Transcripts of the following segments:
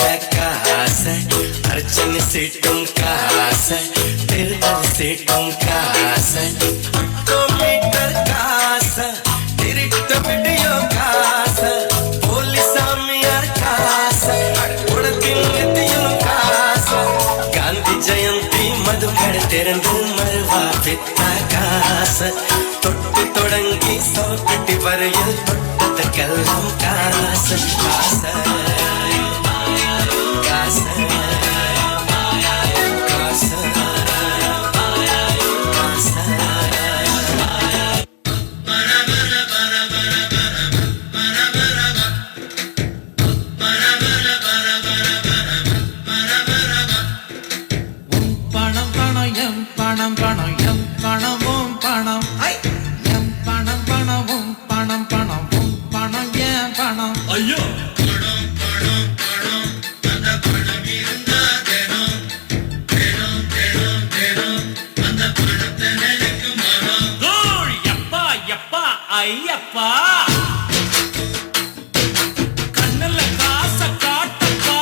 கட்ட காசை அர்ச்சனை சீட்டும் காசை திருத்தல் சீட்டும் காசை மீட்டர் காசை திருட்ட விடியோ காசை போலீஸ் சாமியார் காசை உடத்தின் நித்தியும் காசை காந்தி ஜெயந்தி மதுக்கடை திறந்து மறுவா வித்தா காசை தொட்டு தொடங்கி சோப்பிட்டி வரையில் தொட்டதற்கெல்லாம் காசை காசை ஐயப்பா கண்ணுல காச காட்டப்பா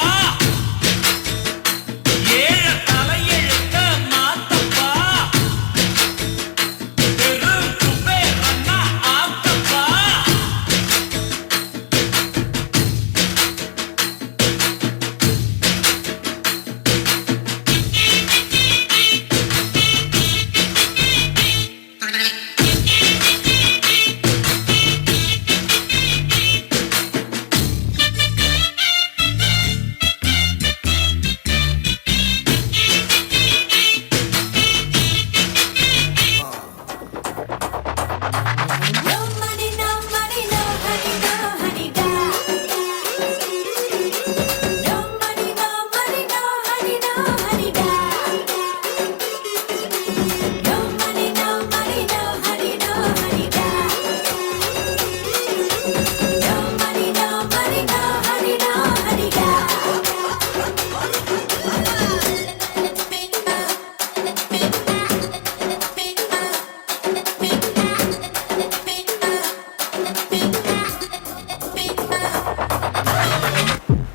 ஏழ தலையெழுத்த மாத்தப்பா பெரும் குபேரன்னா ஆத்தப்பா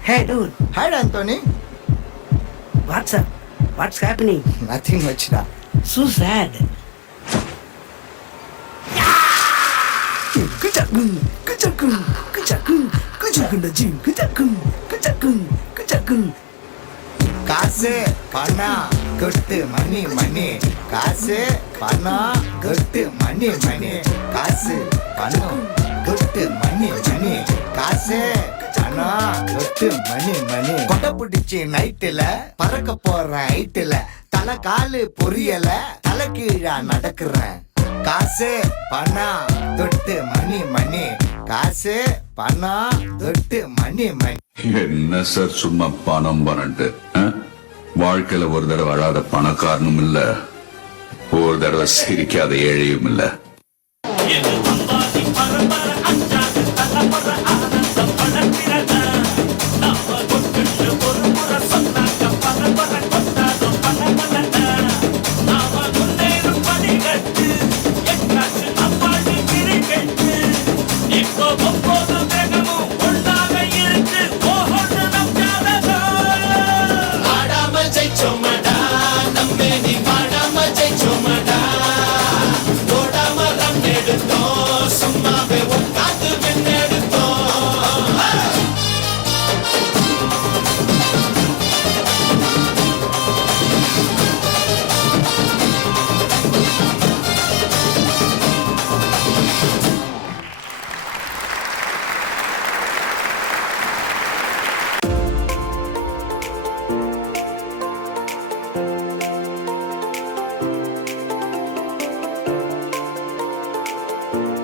Hey dude, Hi Anthony. what's up? What's happening? Nothing much da. So sad. Kuchakun, kuchakun, kuchakun, kuchakun da jin, kuchakun, kuchakun, kuchakun. காசு பணம் கொட்டு மணி மணி காசு பணம் கொட்டு மணி மணி காசு பணம் கொட்டு மணி மணி காசு பணம் கொட்டு மணி மணி கொட்டை பிடிச்சி நைட்டுல பறக்க போற ஹைட்டுல தலை காலு பொரியல தலை கீழா நடக்கிறேன் காசு பணம் தொட்டு மணி மணி காசு பணம் தொட்டு மணி மணி என்ன சார் சும்மா பணம் பணன்ட்டு வாழ்க்கையில ஒரு தடவை அழாத பணக்காரனும் இல்ல ஒரு தடவை சிரிக்காத ஏழையும் இல்ல